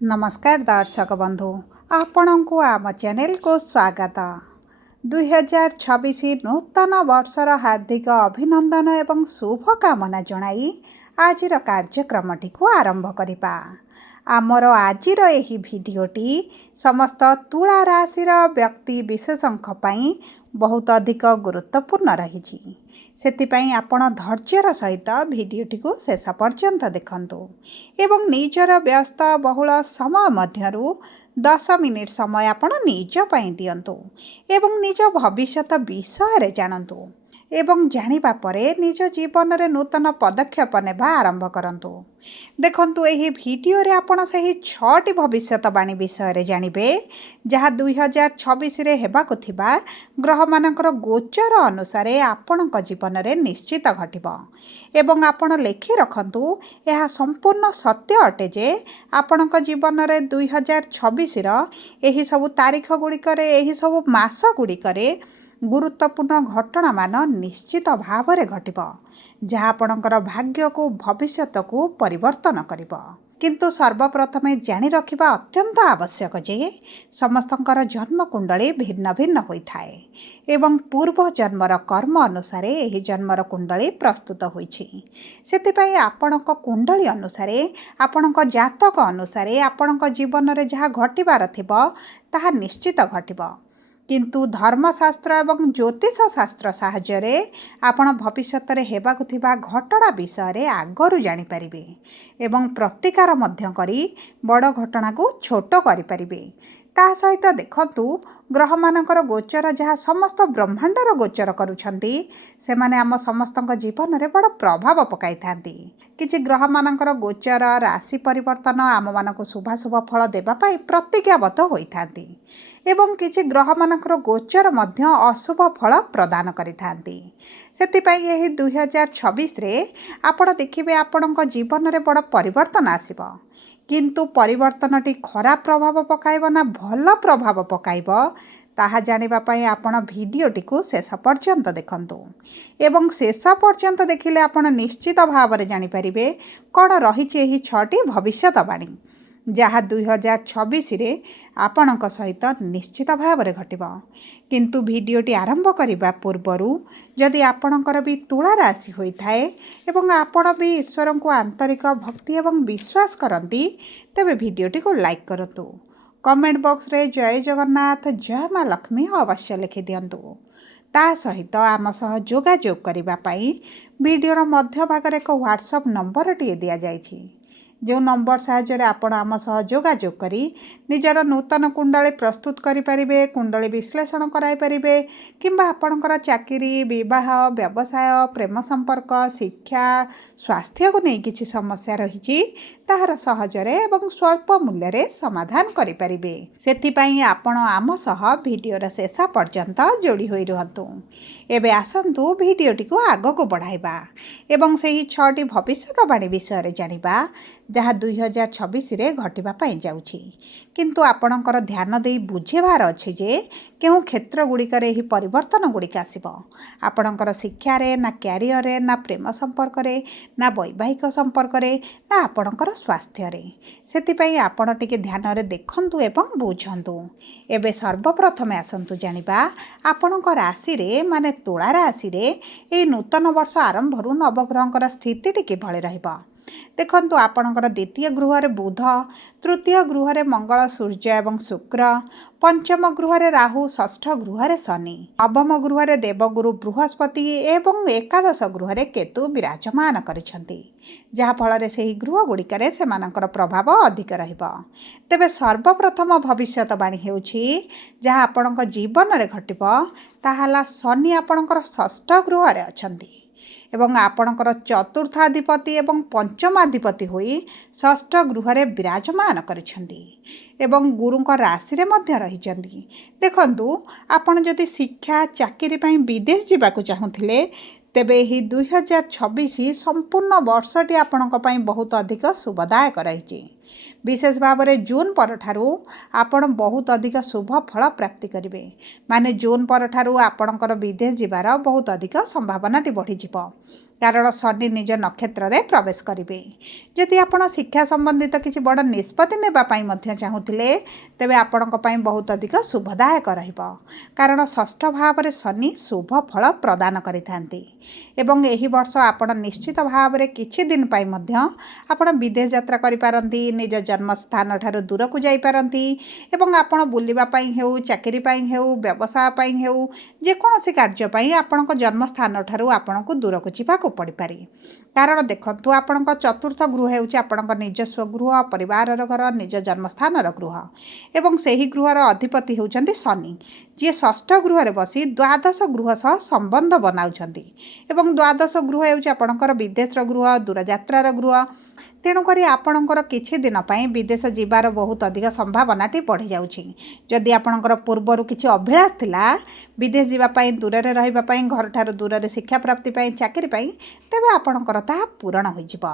नमस्कार दर्शक बंधु आपण को आम चैनल को स्वागत। 2026 नूतन वर्षर हार्दिक अभिनंदन एवं शुभकामना जणाई आजिर कार्यक्रमटी को आरंभ करिबा। आमर आजिर एही भिडियोटी समस्त तुला राशिर व्यक्ति विशेषंक पई बहुत अधिक गुरुत्वपूर्ण रही। सेतिपई आपण धैर्यर सहित भिडियोटी को शेष पर्यंत देखंतु एवं निजर व्यस्त बहुल समय मध्यरु 10 मिनिट समय आपण निज पई दियंतु एवं निज भविष्यत विषय रे जानंतु एवं जानिबा परे निज जीवन रे नूतन पदक्षेप नेबा आरंभ करंतु। देखंतु एही भिडियो रे आपण सही 6टी भविष्यतवाणी विषय रे जानिबे जहा 2026 रे हेबाकु थिबा ग्रह मानकर गोचर अनुसार आपणक जीवन रे निश्चित घटिबो एवं आपण लेखि रखंतु यह संपूर्ण सत्य अटे जे आपणक जीवन रे 2026 रो एही सब तारीख गुड़िक एही सब मास गुड़िक गुरुत्वपूर्ण घटना मान निश्चित भाव में घटिबो जहाँ आपणकर भाग्य को भविष्यत को परिवर्तन करिबो। किंतु सर्वप्रथमे जानी रखिबा अत्यंत आवश्यक जे समस्तंकर जन्म कुंडली भिन्न भिन्न होइथाए एवं पूर्व जन्मर कर्म अनुसार एही जन्मर कुंडली प्रस्तुत होइछि। सेतिपई आपणक कुंडली अनुसार आपणक जातक अनुसार आपणक जीवन रे जहाँ घटिबार थिबो ताहा निश्चित घटिबो। किंतु धर्मशास्त्र एवं ज्योतिष शास्त्र साहाय्य आपण भविष्यत रे हेबाकु थिबा घटना विषय रे आगरु जानि परिबे एवं प्रतिकार मध्य करी बड़ घटना को छोट करि परिबे। ता सहित देखंतु ग्रह मानकर गोचर जहाँ समस्त ब्रह्मांडर गोचर करुछंती से माने आम समस्तक जीवन रे बड़ प्रभाव पकाई थांती। किछि ग्रह मानकर गोचर राशि परिवर्तन आम मानक शुभाशुभ फल देबा पई प्रतिज्ञाबद्ध होई थांती एवं किछि ग्रह मानकर गोचर मध्य अशुभ फल प्रदान करि थांती। सेतिपई एही 2026 रे आपण देखिबे आपणक जीवन रे बड़ परिवर्तन आसीबो। किंतु परिवर्तनटी खराब प्रभाव पकाइब ना भल प्रभाव पकाइब ताहा जानिबा पई आपण भिडियोटी को शेष पर्यंत देखंतु एवं शेष पर्यंत देखिले आपण निश्चित भाव में जानि परिबे कोन रहिछि एही 6टी भविष्यतवाणी जहाँ 2026 रे आपणक सहित निश्चित भाव में घटिबो। किंतु भिडियोटी आरंभ करबा पूर्वरु जदि आपणकर भी तुला राशि होइथाए एवं आपण भी ईश्वर को आंतरिक भक्ति एवं विश्वास करती तेबे भिडियोटी को लाइक करतु। कमेंट बॉक्स रे जय जगन्नाथ जय माँ लक्ष्मी अवश्य लिखि दियंतु। ता सहित आम सह जोगाजोग करिबा पई भिडियोर मध्य भाग रे एक व्हाट्सएप नंबर टी दिया जायछि जो नंबर साहाय्य आपण आम सह जोगाजोग करी निजर नूतन कुंडली प्रस्तुत करें कुंडली विश्लेषण कराइपारे किंबा आपणकर चाकरी विवाह व्यवसाय प्रेम संपर्क शिक्षा स्वास्थ्य को नहीं किसी समस्या रही ताहार सहजरे एवं स्वल्प मूल्य रे समाधान करें। सेथिपाई आपण आम सह भिडियोर शेष पर्यंत जोड़ी होई रहंतु। एबे आसंतु भिडियोटी को आग को बढ़ाइबा एवं सही 6टी भविष्यतवाणी विषय रे जानिबा जहाँ 2026 रे घटिबा पई जाउछि। किंतु आपणकर ध्यान देई बुझेबार अछि जे केउ क्षेत्र गुड़िकर एही परिवर्तन गुड़िक आसिबो आपणकर शिक्षा रे ना कैरियर रे ना प्रेम संपर्क रे ना वैवाहिक संपर्क रे ना आपणकर स्वास्थ्य रे। सेतिपई आपण टिके ध्यान रे देखंतु एवं बुझंतु। एबे सर्वप्रथमे आसंतु जानिबा आपणकर राशि रे माने तुला राशि रे ए नूतन वर्ष आरंभरु नवग्रहंकर स्थिति टिके भले रहइबा। देखंतु आपणकर द्वितीय गृह रे बुध तृतीय गृह रे मंगल सूर्य एवं शुक्र पंचम गृह रे राहु षष्ठ गृह रे शनि नवम गृह रे देवगुरु बृहस्पति एवं एकादश गृह रे केतु विराजमान करिसंती जहा फल रे सेही गृह गुड़िकरे सेमानकर प्रभाव अधिक रहिबो। तेबे सर्वप्रथम भविष्यतवाणी हेउछि जहा आपणक जीवन रे घटिबो ताहाला शनि आपणकर षष्ठ गृह रे अछंती एवं आपणकर चतुर्थाधिपति एवं पंचमाधिपति होई षष्ठ गृह रे विराजमान करिसंती एवं गुरुंक राशि रे मध्य रहिसंती। देखंतु आपण जदि शिक्षा चाकरी पई विदेश जिबाकु चाहुथिले तेबे ही 2026 संपूर्ण वर्षटी आपणक पई बहुत अधिक शुभदायक रहिछि। विशेष भाव में जून पर ठारू आपण बहुत अधिक शुभ फल प्राप्ति करेंगे माने जून पर ठारू आपणकर विदेश जीवार बहुत अधिक संभावना बढ़ी कारण शनि निज नक्षत्र रे प्रवेश करेंगे। जदि आपण शिक्षा संबंधित किसी बड़ निष्पत्ति नापी चाहूले तेबे आपण बहुत अधिक शुभदायक रहिबो, कारण षष्ठ भाव में शनि शुभ फल प्रदान करिथांती। एवं एही वर्ष आपण निश्चित भाव में किछि दिन पाई मध्य आपण विदेश यात्रा करि पारंती, निज जन्म स्थान ठारू दूर को जाई पारंती एवं आपण बुलिबा पई हेउ, चाकरी पई हेउ, व्यवसाय पई हेउ, जेकोसी कार्य पई आपणक जन्म स्थान ठारू आपणक दूर को जिबाको पड़ी पारे। कारण देखंतु आपणक चतुर्थ गृह हेउची आपणक निजस्व गृह, परिवार घर, निज जन्मस्थान गृह एवं सेही गृहर अधिपति होउचंती शनि, जी षष्ठ गृह बसी द्वादश गृह सह संबंध बनाउछंती। एवं द्वादश गृह हेउची आपणकर विदेश गृह, दूरयात्रार गृह। तेणुकरी आपणकर किछि दिन पाई विदेश जीवार बहुत अधिक संभावनाटी बढ़ी जाउछि। जदि आपणकर पूर्वर किछि अभिलाष थिला विदेश जीवा पाई, दूर रे रहिबा पाई, घर ठारू दूर रे शिक्षा प्राप्ति पाई, चाकरी पाई, तेबे आपणकर ताहा पूरण होई जिवो।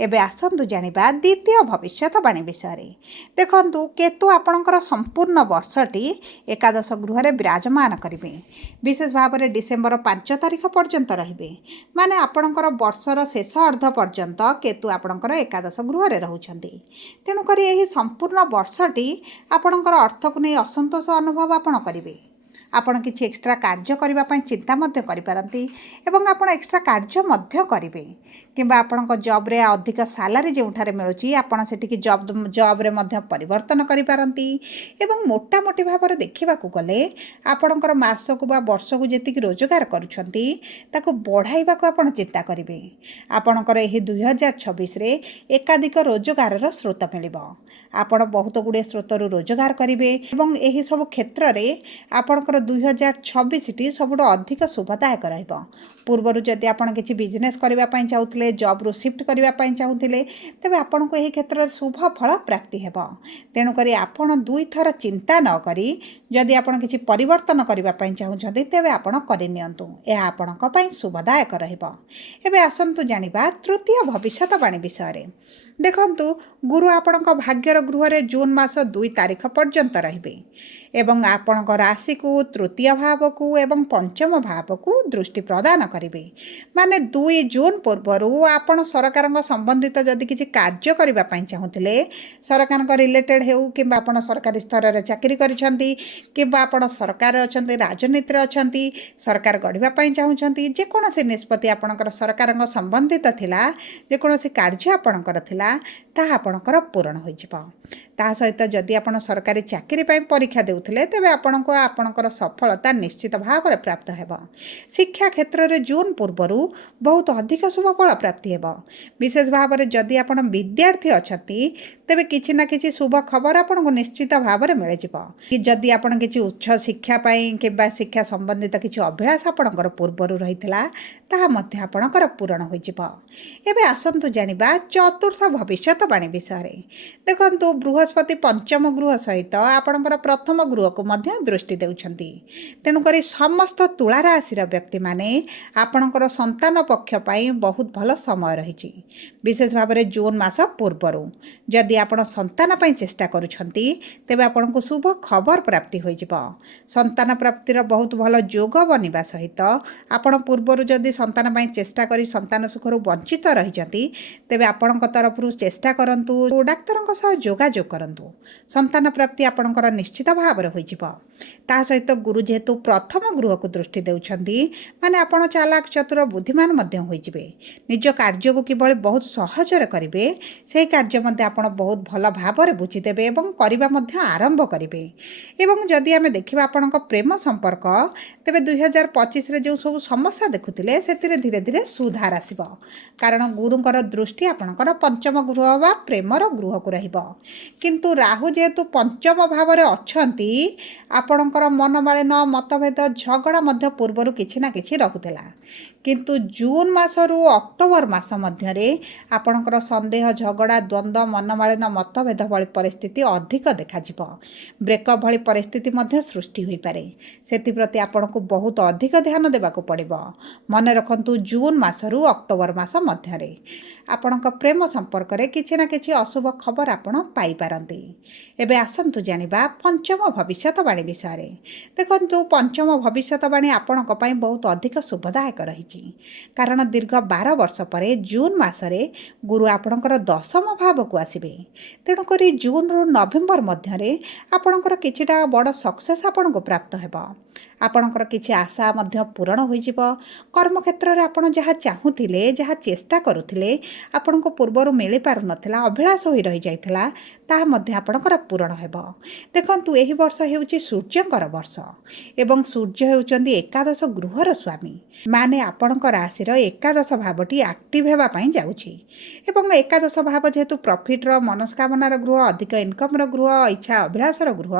एबे आसंतु जानिबा द्वितीय भविष्यवाणी विषय रे। देखंतु केतु आपणकर संपूर्ण वर्षटी एकादश गृह रे विराजमान करिवे। विशेष भाव में डिसेम्बर 5 तारिख पर्यंत रहिबे। माने आपणकर वर्षर शेष अर्ध पर्यंत केतु आपणकर एकादश गृह रे रहउछंती। तेणुकरी एही संपूर्ण वर्षटी आपणकर अर्थ को नहीं असंतोष अनुभव आपण करिवे। आपण किछि एक्स्ट्रा कार्य करबा पई चिंता मध्य करि पारंती एवं आपण एक्स्ट्रा कार्य मध्य करिवे, किंबा आपणक जॉब रे अधिक सैलरी जेउठारे मिलुची आपण सेटिकी जॉब रे मध्य परिवर्तन करि पारंती। एवं मोटा मोटी भाव में देखा गले आपणकर मासक बा वर्ष को जेतिकी रोजगार करुछंती ताको बढ़ाइबा को आपण चिंता करिवे। आपणकर एही 2026 रे एकाधिक रोजगार स्रोत मिलिबो। आपण बहुत गुड़े स्रोतर रोजगार करेंगे एवं यही सब क्षेत्र में आपणकर 2026 टी सबुठ अधिक शुभदायक रहिबो। पूर्वर जदि आपण किछि बिजनेस करबा चाहूले, जॉब रू शिफ्ट करबा चाहूले, तेबे आपण को यही क्षेत्र में शुभ फल प्राप्ति हेबो। तेणुकरी आपण दुई थर चिंता न करी जदि आपण किछि परिवर्तन करबा चाहूछंती तेबे आपण करि नियंतु, एहा आपणक पई शुभदायक रहिबो। एबे आसंतु जानिबा तृतीय भविष्यवाणी विषय रे। देखंतु गुरु आपणक भाग्यर गृह रे जून मास 2 तारिख पर्यंत रहिबे एवं आपणक राशि को तृतीय भाव को एवं पंचम भाव को दृष्टि प्रदान करेंगे। माने 2 जून पूर्व आपण सरकार संबंधित जदि किसी कार्य करने चाहूले, सरकार रिलेटेड हेउ कि आपण सरकारी स्तर में चाकरी करिसेंती, किंबा आपण सरकार अच्छा राजनीति अच्छा सरकार गढ़ापी चाहूँगी, जेकोसी निष्पत्ति आपणकर सरकार संबंधित थिला, जेकोसी कार्य आपणकर थिला ताहा आपणकर पूरण हो जिवो। ता सहित जदि आपण सरकारी चाकरी पई परीक्षा देउथिले तेबे आपणको आपणकर सफलता निश्चित भाव में प्राप्त हेबो। शिक्षा क्षेत्र में जून पूर्व बहुत अधिक शुभ फल प्राप्ति हेबो। विशेष भाव में जदि आपण विद्यार्थी अछती तेबे किछि ना किछि शुभ खबर आपणको निश्चित भाव में मिल जिवो। कि जदि आपण किछि उच्च शिक्षा पई किबा शिक्षा संबंधित किछि अभिलाष आपणकर पूर्व रहितला ताहा मध्य आपणकर पूरण हो जिवो। एबे आसंतु जानिबा चतुर्थ भविष्यवाणी विषय रे। देखंतु बृहस्पति पंचम गृह सहित आपणकर प्रथम गृह को मध्य दृष्टि देउछंती। तेणुकरी समस्त तुला राशि व्यक्ति माने आपणकर संतान पक्ष पाई बहुत भल समय रही। विशेष भाव में जून मास पूर्व जदि आपण संतान पाई चेष्टा करुछंती तेबे आपनको शुभ खबर प्राप्ति हो जिवो। संतान प्राप्तिर बहुत भल योग बनिबा सहित आपण पूर्व जदि संतान पाई चेष्टा करी संतान सुखरु वंचित रही तेबे आपणक तरफ चेष्टा करंतु, डाक्तरक सह जोगाजोग करंतु, संतान प्राप्ति आपणकर निश्चित भाव में हो। ता सहित गुरु जेहेतु प्रथम गृह को दृष्टि देउछंती माने आपण चालाक चतुर बुद्धिमान मध्य होई जिवे। निज कार्य को किभली बहुत सहजरे करिवे सेही कार्य मध्य आपण बहुत भल भाव में बुझीदेवे एवं करबा मध्य आरंभ करिवे। एवं जदि आमे देखिबा आपणक प्रेम संपर्क तेबे 2025 रे जो सब समस्या देखुथिले सेतिरे धीरे धीरे सुधार आसीबो, कारण गुरुंकर दृष्टि आपणकर पंचम गृह वा प्रेमर गृह को रहिबो। किंतु राहु जेहेतु पंचम भाव में अछंती आपणकर मनमालिन मतभेद झगड़ा मध्य पूर्वर किछि ना किछि रहुतला, किंतु जून मासरू अक्टोबर मास मध्यरे आपणकर संदेह झगड़ा द्वंद्व मनमालिन मतभेद भली परिस्थिति अधिक देखाजिब। ब्रेकअप भली परिस्थिति मध्य सृष्टि होई पारे। सेतिप्रति आपणको बहुत अधिक ध्यान देबाको पड़िबो। मन रखंतु जून मासरू अक्टोबर मास मध्यरे आपणक प्रेम संपर्क ସମ୍ପର୍କରେ କିଛି ନା କିଛି ଅଶୁଭ ଖବର ଆପଣ ପାଇପାରନ୍ତି। ଏବେ ଆସନ୍ତୁ ଜାଣିବା ପଞ୍ଚମ ଭବିଷ୍ୟତବାଣୀ ବିଷୟରେ। ଦେଖନ୍ତୁ, ପଞ୍ଚମ ଭବିଷ୍ୟତବାଣୀ ଆପଣଙ୍କ ପାଇଁ ବହୁତ ଅଧିକ ଶୁଭଦାୟକ ରହିଛି। କାରଣ ଦୀର୍ଘ 12 ବର୍ଷ ପରେ ଜୁନ୍ ମାସରେ ଗୁରୁ ଆପଣଙ୍କର ଦଶମ ଭାବକୁ ଆସିବେ। ତେଣୁକରି ଜୁନ୍ରୁ ନଭେମ୍ବର ମଧ୍ୟରେ ଆପଣଙ୍କର କିଛିଟା ବଡ଼ ସକ୍ସେସ୍ ଆପଣଙ୍କୁ ପ୍ରାପ୍ତ ହେବ। ଆପଣଙ୍କର କିଛି ଆଶା ମଧ୍ୟ ପୂରଣ ହୋଇଯିବ। କର୍ମକ୍ଷେତ୍ରରେ ଆପଣ ଯାହା ଚାହୁଁଥିଲେ, ଯାହା ଚେଷ୍ଟା କରୁଥିଲେ, ଆପଣଙ୍କୁ ପୂର୍ବରୁ ମିଳିପାରୁନଥିଲା, ଅଭିଳାଷ ହୋଇ ରହିଯାଇଥିଲା, ତାହା ମଧ୍ୟ ଆପଣଙ୍କର ପୂରଣ ହେବ। ଦେଖନ୍ତୁ, ଏହି ବର୍ଷ ହେଉଛି ସୂର୍ଯ୍ୟଙ୍କର ବର୍ଷ ଏବଂ ସୂର୍ଯ୍ୟ ହେଉଛନ୍ତି ଏକାଦଶ ଗୃହର ସ୍ୱାମୀ। ମାନେ ଆପଣଙ୍କ ରାଶିର ଏକାଦଶ ଭାବଟି ଆକ୍ଟିଭ୍ ହେବା ପାଇଁ ଯାଉଛି ଏବଂ ଏକାଦଶ ଭାବ ଯେହେତୁ ପ୍ରଫିଟ୍ର, ମନସ୍କାମନାର ଗୃହ, ଅଧିକ ଇନକମ୍ର ଗୃହ, ଇଚ୍ଛା ଅଭିଳାଷର ଗୃହ,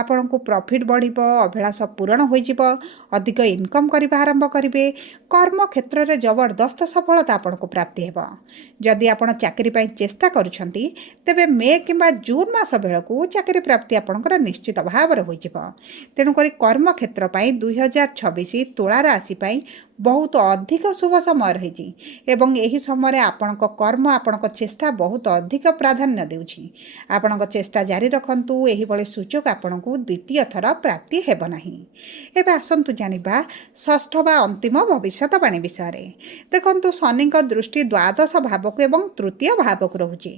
ଆପଣଙ୍କୁ ପ୍ରଫିଟ୍ ବଢ଼ିବ, ଅଭିଳାଷ ପୂରଣ ହୋଇଯିବ, ଅଧିକ ଇନକମ୍ କରିବା ଆରମ୍ଭ କରିବେ। କର୍ମକ୍ଷେତ୍ରରେ ଜବରଦସ୍ତ ସଫଳତା ଆପଣଙ୍କୁ ପ୍ରାପ୍ତି ହେବ। ଯଦି ଆପଣ ଚାକିରି ପାଇଁ ଚେଷ୍ଟା କରୁଛନ୍ତି, ତେବେ ମେ କିମ୍ବା ଜୁନ୍ ମାସ ବେଳକୁ ଚାକିରି ପ୍ରାପ୍ତି ଆପଣଙ୍କର ନିଶ୍ଚିତ ଭାବରେ ହୋଇଯିବ। ତେଣୁକରି କର୍ମକ୍ଷେତ୍ର ପାଇଁ 2026 ତୁଳା ରାଶି ପାଇଁ ବହୁତ ଅଧିକ ଶୁଭ ସମୟ ରହିଛି ଏବଂ ଏହି ସମୟରେ ଆପଣଙ୍କ କର୍ମ, ଆପଣଙ୍କ ଚେଷ୍ଟା ବହୁତ ଅଧିକ ପ୍ରାଧାନ୍ୟ ଦେଉଛି। ଆପଣଙ୍କ ଚେଷ୍ଟା ଜାରି ରଖନ୍ତୁ, ଏହିଭଳି ସୁଯୋଗ ଆପଣଙ୍କୁ ଦ୍ୱିତୀୟ ଥର ପ୍ରାପ୍ତି ହେବ ନାହିଁ। ଏବେ ଆସନ୍ତୁ ଜାଣିବା ଷଷ୍ଠ ବା ଅନ୍ତିମ ଭବିଷ୍ୟତବାଣୀ ବିଷୟରେ। ଦେଖନ୍ତୁ, ଶନିଙ୍କ ଦୃଷ୍ଟି ଦ୍ୱାଦଶ ଭାବକୁ ଏବଂ ତୃତୀୟ ଭାବକୁ ରହୁଛି।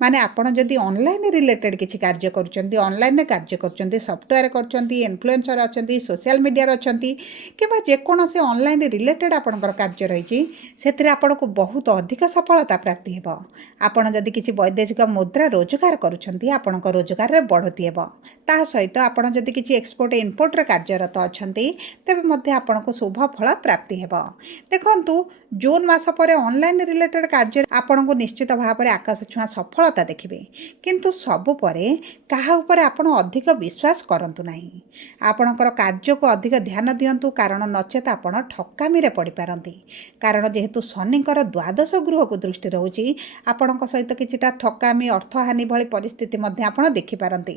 ମାନେ ଆପଣ ଯଦି ଅନଲାଇନ୍ ରିଲେଟେଡ୍ କିଛି କାର୍ଯ୍ୟ କରୁଛନ୍ତି, ଅନଲାଇନ୍ରେ କାର୍ଯ୍ୟ କରୁଛନ୍ତି, ସଫ୍ଟୱେର୍ କରୁଛନ୍ତି, ଇନଫ୍ଲୁଏନ୍ସର ଅଛନ୍ତି, ସୋସିଆଲ ମିଡ଼ିଆରେ ଅଛନ୍ତି କିମ୍ବା ଯେକୌଣସି ଅନଲାଇନ୍ ରିଲେଟେଡ୍ ଆପଣଙ୍କର କାର୍ଯ୍ୟ ରହିଛି, ସେଥିରେ ଆପଣଙ୍କୁ ବହୁତ ଅଧିକ ସଫଳତା ପ୍ରାପ୍ତି ହେବ। ଆପଣ ଯଦି କିଛି ବୈଦେଶିକ ମୁଦ୍ରା ରୋଜଗାର କରୁଛନ୍ତି, ଆପଣଙ୍କ ରୋଜଗାରରେ ବଢ଼ୋତୀ ହେବ। ତାହା ସହିତ ଆପଣ ଯଦି କିଛି ଏକ୍ସପୋର୍ଟ ଇମ୍ପୋର୍ଟରେ କାର୍ଯ୍ୟରତ ଅଛନ୍ତି, ତେବେ ମଧ୍ୟ ଆପଣଙ୍କୁ ଶୁଭ ଫଳ ପ୍ରାପ୍ତି ହେବ। ଦେଖନ୍ତୁ, ଜୁନ୍ ମାସ ପରେ ଅନଲାଇନ୍ ରିଲେଟେଡ୍ କାର୍ଯ୍ୟରେ ଆପଣଙ୍କୁ ନିଶ୍ଚିତ ଭାବରେ ଆକାଶ ଛୁଆଁ ସଫଳତା ଦେଖିବେ। କିନ୍ତୁ ସବୁ ପରେ କାହା ଉପରେ ଆପଣ ଅଧିକ ବିଶ୍ୱାସ କରନ୍ତୁ ନାହିଁ। ଆପଣଙ୍କର କାର୍ଯ୍ୟକୁ ଅଧିକ ଧ୍ୟାନ ଦିଅନ୍ତୁ, କାରଣ ନଚେତ ଆପଣ ଠକାମିରେ ପଡ଼ିପାରନ୍ତି। କାରଣ ଯେହେତୁ ଶନିଙ୍କର ଦ୍ୱାଦଶ ଗୃହକୁ ଦୃଷ୍ଟି ରହୁଛି, ଆପଣଙ୍କ ସହିତ କିଛିଟା ଠକାମି, ଅର୍ଥହାନି ଭଳି ପରିସ୍ଥିତି ମଧ୍ୟ ଆପଣ ଦେଖିପାରନ୍ତି।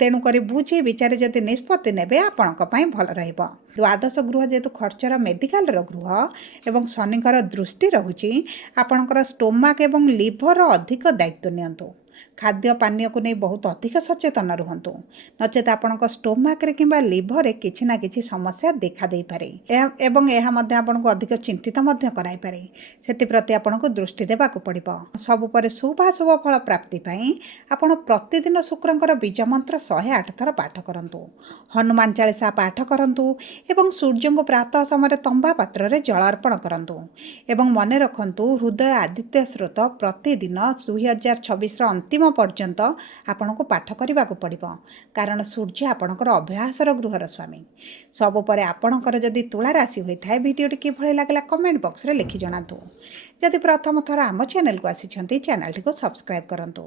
ତେଣୁକରି ବୁଝି ବିଚାରି ଯଦି ନିଷ୍ପତ୍ତି ନେବେ, ଆପଣଙ୍କ ପାଇଁ ଭଲ ରହିବ। ଦ୍ୱାଦଶ ଗୃହ ଯେହେତୁ ଖର୍ଚ୍ଚର, ମେଡ଼ିକାଲର ଗୃହ ଏବଂ ଶନିଙ୍କର ଦୃଷ୍ଟି ରହୁଛି, ଆପଣଙ୍କର ଷ୍ଟୋମାକ୍ ଏବଂ ଲିଭର ଅଧିକ ଦାୟିତ୍ୱ ନିଅନ୍ତୁ। ଖାଦ୍ୟ ପାନୀୟକୁ ନେଇ ବହୁତ ଅଧିକ ସଚେତନ ରୁହନ୍ତୁ, ନଚେତ ଆପଣଙ୍କ ଷ୍ଟୋମାକ୍ରେ କିମ୍ବା ଲିଭରରେ କିଛି ନା କିଛି ସମସ୍ୟା ଦେଖାଦେଇପାରେ ଏବଂ ଏହା ମଧ୍ୟ ଆପଣଙ୍କୁ ଅଧିକ ଚିନ୍ତିତ ମଧ୍ୟ କରାଇପାରେ। ସେଥିପ୍ରତି ଆପଣଙ୍କୁ ଦୃଷ୍ଟି ଦେବାକୁ ପଡ଼ିବ। ସବୁ ପରେ ଶୁଭାଶୁଭ ଫଳ ପ୍ରାପ୍ତି ପାଇଁ ଆପଣ ପ୍ରତିଦିନ ଶୁକ୍ରଙ୍କର ବୀଜ ମନ୍ତ୍ର 108 ଥର ପାଠ କରନ୍ତୁ, ହନୁମାନ ଚାଳିଶା ପାଠ କରନ୍ତୁ ଏବଂ ସୂର୍ଯ୍ୟଙ୍କୁ ପ୍ରାତଃ ସମୟରେ ତମ୍ବା ପାତ୍ରରେ ଜଳ ଅର୍ପଣ କରନ୍ତୁ। ଏବଂ ମନେ ରଖନ୍ତୁ, ହୃଦୟ ଆଦିତ୍ୟ ସ୍ରୋତ ପ୍ରତିଦିନ 2026ର ଅନ୍ତିମ ପର୍ଯ୍ୟନ୍ତ ଆପଣଙ୍କୁ ପାଠ କରିବାକୁ ପଡ଼ିବ, କାରଣ ସୂର୍ଯ୍ୟ ଆପଣଙ୍କର ଅଭିଳାଷର ଗୃହର ସ୍ୱାମୀ। ସବୁ ପରେ ଆପଣଙ୍କର ଯଦି ତୁଳା ରାଶି ହୋଇଥାଏ, ଭିଡ଼ିଓଟି କିଭଳି ଲାଗିଲା କମେଣ୍ଟ ବକ୍ସରେ ଲେଖି ଜଣାନ୍ତୁ। ଯଦି ପ୍ରଥମ ଥର ଆମ ଚ୍ୟାନେଲକୁ ଆସିଛନ୍ତି, ଚ୍ୟାନେଲଟିକୁ ସବସ୍କ୍ରାଇବ୍ କରନ୍ତୁ